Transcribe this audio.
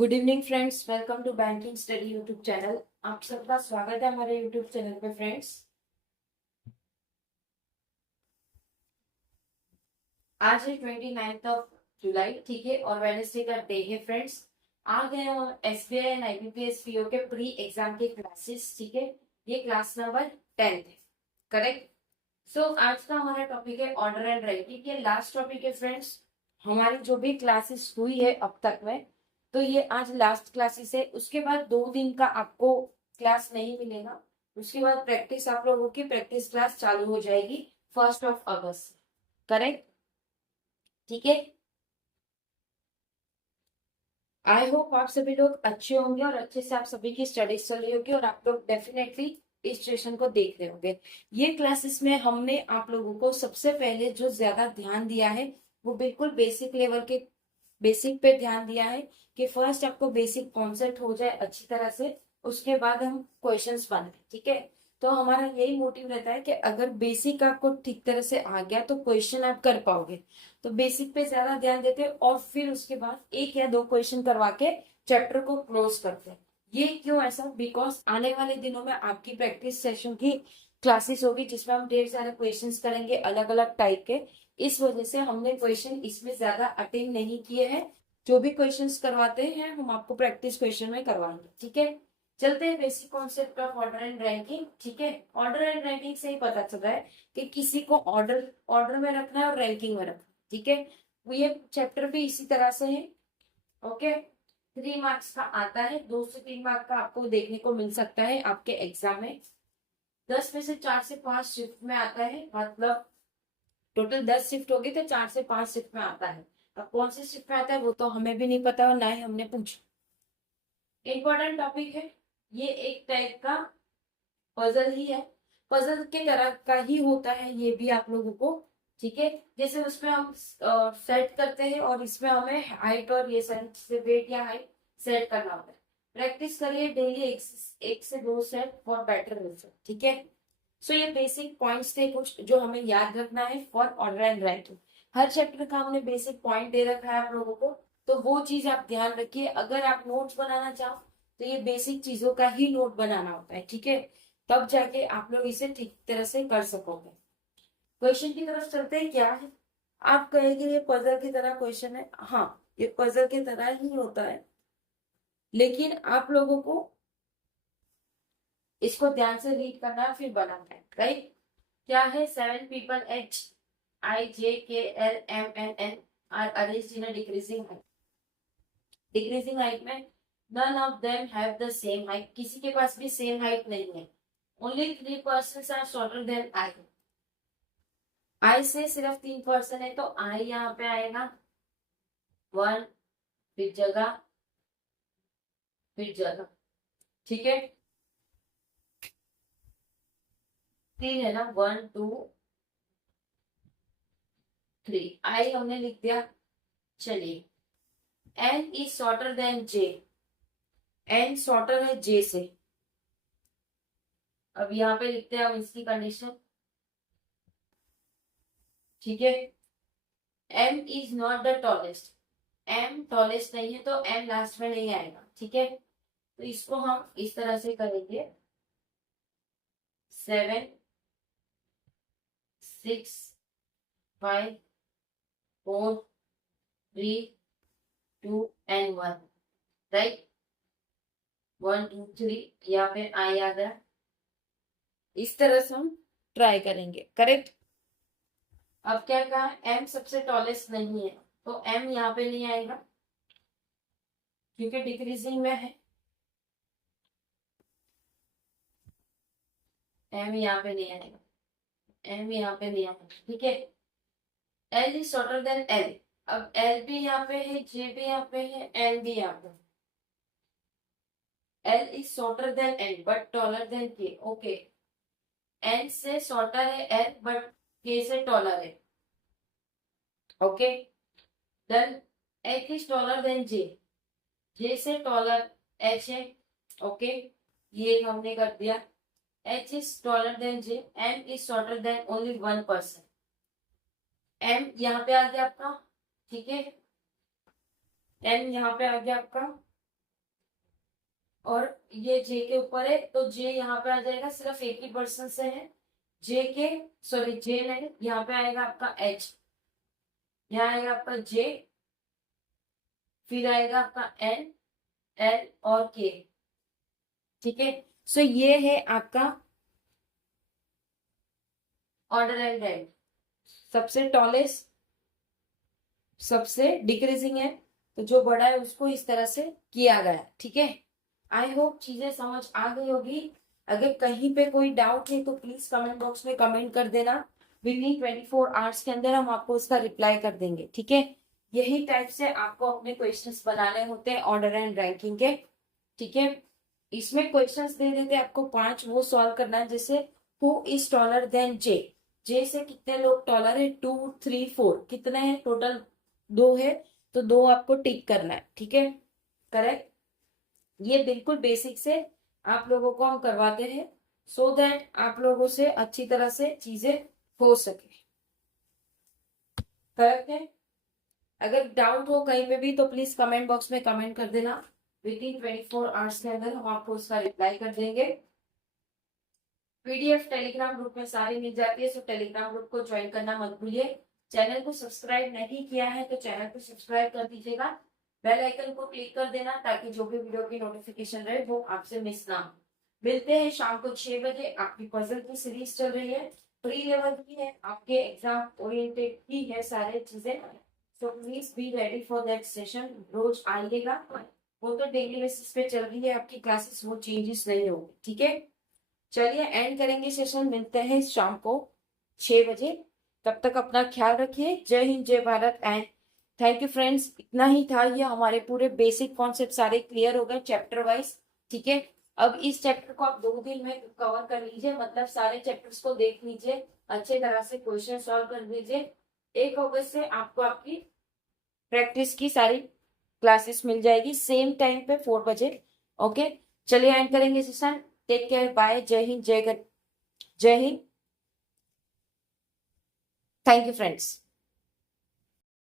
Good evening friends, welcome to banking study YouTube channel. आप सबका स्वागत है हमारे यूट्यूब चैनल पे फ्रेंड्स। आज है 29th ऑफ जुलाई, ठीक है, और वेडनेसडे का डे है फ्रेंड्स। आ गए हम एसबीआई एंड आईबीपीएस पीओ के प्री एग्जाम के क्लासेस, ठीक है। ये क्लास नंबर 10 है, करेक्ट। सो आज का हमारा टॉपिक है ऑर्डर एंड राइटिंग। ये लास्ट टॉपिक है फ्रेंड्स, हमारी जो भी क्लासेस हुई है अब तक में। तो ये आज लास्ट क्लासेस है। उसके बाद 2 दिन का आपको क्लास नहीं मिलेगा। उसके बाद प्रैक्टिस, आप लोगों की प्रैक्टिस क्लास चालू हो जाएगी 1 अगस्त, करेक्ट, ठीक है। आई होप आप सभी लोग अच्छे होंगे और अच्छे से आप सभी की स्टडीज चल रही होगी और आप लोग डेफिनेटली इस सेशन को देख रहे होंगे। ये क्लासेस में हमने आप लोगों को सबसे पहले जो ज्यादा ध्यान दिया है वो बिल्कुल बेसिक लेवल के बेसिक पे ध्यान दिया है कि फर्स्ट आपको बेसिक कॉन्सेप्ट हो जाए अच्छी तरह से, उसके बाद हम क्वेश्चंस बनाए, ठीक है। तो हमारा यही मोटिव रहता है कि अगर बेसिक आपको ठीक तरह से आ गया तो क्वेश्चन आप कर पाओगे। तो बेसिक पे ज्यादा ध्यान देते हैं और फिर उसके बाद 1 या 2 क्वेश्चन करवा के चैप्टर को क्लोज करते हैं। ये क्यों ऐसा? बिकॉज आने वाले दिनों में आपकी प्रैक्टिस सेशन की क्लासेस होगी जिसमें हम ढेर सारे क्वेश्चंस करेंगे अलग अलग टाइप के। इस वजह से हमने क्वेश्चन इसमें ज्यादा अटेंड नहीं किए हैं। जो भी क्वेश्चंस करवाते हैं हम आपको प्रैक्टिस क्वेश्चन में करवाएंगे, ठीक है। चलते हैं basic concept of order and ranking, ठीक है। ऑर्डर एंड रैंकिंग से ही पता चल रहा है कि किसी को ऑर्डर ऑर्डर में रखना है और रैंकिंग में रखना है, ठीक है। वो ये चैप्टर भी इसी तरह से है, ओके। 3 मार्क्स का आता है, 2 से 3 मार्क का आपको देखने को मिल सकता है आपके एग्जाम में। 10 में से 4 से 5 शिफ्ट में आता है, मतलब टोटल 10 शिफ्ट होगी तो 4 से 5 शिफ्ट में आता है। अब कौन सी शिफ्ट में आता है वो तो हमें भी नहीं पता और ना ही हमने पूछा। इम्पोर्टेंट टॉपिक है ये, एक टाइप का पजल ही है। पजल के तरह का ही होता है ये भी आप लोगों को, ठीक है। जैसे उसमें हम सेट करते हैं और इसमें हमें हाइट और ये से वेट या हाइट सेट करना होता है। प्रैक्टिस करिए डेली 1 से 2 सेट फॉर बेटर रिजल्ट, ठीक है। सो ये बेसिक पॉइंट्स थे कुछ जो हमें याद रखना है for order and writing. Her chapter का हमने बेसिक पॉइंट दे रखा है आप लोगों को, तो वो चीज आप ध्यान रखिए। अगर आप नोट्स बनाना चाहो तो ये बेसिक चीजों का ही नोट बनाना होता है, ठीक है। तब जाके आप लोग इसे ठीक तरह से कर सकोगे। क्वेश्चन की तरफ चलते हैं। क्या है? आप कहेंगे ये पजल की तरह क्वेश्चन है। हाँ, ये पजल की तरह ही होता है, लेकिन आप लोगों को इसको ध्यान से रीड करना है फिर बनाना है, राइट। क्या है? 7 people HIJKLMNN are arranged in a decreasing height. Decreasing height में none of them have the same height, किसी के पास भी सेम हाइट नहीं है। Only 3 persons are shorter than I. I से सिर्फ 3 पर्सन है तो आई यहाँ पे आएगा 1, फिर जगह, फिर जगह, ठीक है। 3 है ना, 1 2 3, आई हमने लिख दिया। चलिए, N is shorter than J. N shorter है जे से। अब यहाँ पे लिखते हैं हम इसकी कंडीशन, ठीक है। M is not the tallest. M tallest नहीं है तो एम लास्ट में नहीं आएगा, ठीक है। तो इसको हम इस तरह से करेंगे, 7 6 5 4 3 2 and 1, राइट। 1 2 3 यहाँ पे आई आ गया। इस तरह से हम ट्राई करेंगे, करेक्ट। अब क्या कहा? एम सबसे टॉलेस्ट नहीं है तो एम यहाँ पे नहीं आएगा क्योंकि डिक्रीजिंग में है। एम यहाँ पे नहीं आएगा, एम यहाँ पे नहीं आएगा, ठीक है। L is shorter then L. अब एल भी यहाँ पे है, जे भी यहाँ पे है, एल भी यहाँ पे है। L is shorter than N but taller than K, okay. N से शॉर्टर है एल बट के से टॉलर है, okay. Then H is taller than J. J से टॉलर एच है, ओके। ये हमने कर दिया। H is taller than J, M is shorter than only 1 person. M यहाँ पे आ गया आपका, ठीक है। एम यहाँ पे आ गया आपका और ये जे के ऊपर है, तो जे यहाँ पे आ जाएगा, सिर्फ एक ही पर्सन से है, जे के, सॉरी जे नहीं, यहाँ पे आएगा आपका एच, यहाँ आएगा आपका जे, फिर आएगा आपका एन, एल और के। ठीक है, सो ये है आपका ऑर्डर एंड रैंक। सबसे टॉलेस्ट, सबसे डिक्रीजिंग है, तो जो बड़ा है उसको इस तरह से किया गया है। ठीक है, आई होप चीजें समझ आ गई होगी। अगर कहीं पे कोई डाउट है तो प्लीज कमेंट बॉक्स में कमेंट कर देना, विद इन 24 आवर्स के अंदर हम आपको उसका रिप्लाई कर देंगे। ठीक है, यही टाइप से आपको अपने क्वेश्चंस बनाने होते हैं ऑर्डर एंड रैंकिंग के। ठीक है, इसमें क्वेश्चंस दे देते हैं आपको 5, वो सॉल्व करना है। जैसे who is taller than J, J से कितने लोग टॉलर है, 2 3 4, कितने हैं टोटल, 2 है, तो 2 आपको टिक करना है। ठीक है, करेक्ट। ये बिल्कुल बेसिक से आप लोगों को हम करवाते हैं, सो दैट आप लोगों से अच्छी तरह से चीजें हो सके। करेक्ट है, अगर डाउट हो कहीं पे भी तो प्लीज कमेंट बॉक्स में कमेंट कर देना, विद इन 24 आवर्स के अंदर हम आपको उसका रिप्लाई कर देंगे। पीडीएफ टेलीग्राम ग्रुप में सारी मिल जाती है, सो टेलीग्राम ग्रुप को ज्वाइन करना मत भूलिए। चैनल को सब्सक्राइब नहीं किया है तो चैनल को सब्सक्राइब कर दीजिएगा, बेल आइकन को क्लिक कर देना, ताकि जो भी वीडियो की नोटिफिकेशन रहे वो आपसे मिस ना हो। मिलते हैं शाम को 6 बजे। आपकी पजल की सीरीज चल रही है, प्री लेवल की है, आपके एग्जाम ओरिएंटेड की है सारे चीजें, so please be ready for that session. रोज आइएगा, वो तो डेली बेसिस पे चल रही है आपकी क्लासेस, वो चेंजेस नहीं होगी। ठीक है, चलिए एंड करेंगे सेशन, मिलते हैं शाम को 6 बजे। तब तक अपना ख्याल रखिए। जय हिंद, जय Bharat and thank you friends. इतना ही था, ये हमारे पूरे बेसिक कॉन्सेप्ट सारे क्लियर हो गए चैप्टर वाइज। ठीक है, अब इस चैप्टर को आप 2 दिन में कवर कर लीजिए, मतलब सारे चैप्टर्स को देख लीजिए, अच्छे तरह से क्वेश्चन सॉल्व कर लीजिए। 1 अगस्त से आपको आपकी प्रैक्टिस की सारी क्लासेस मिल जाएगी, सेम टाइम पे 4 बजे। ओके, चलिए एंड करेंगे सेशन। टेक केयर, बाय, जय हिंद, जय हिंद, थैंक यू फ्रेंड्स।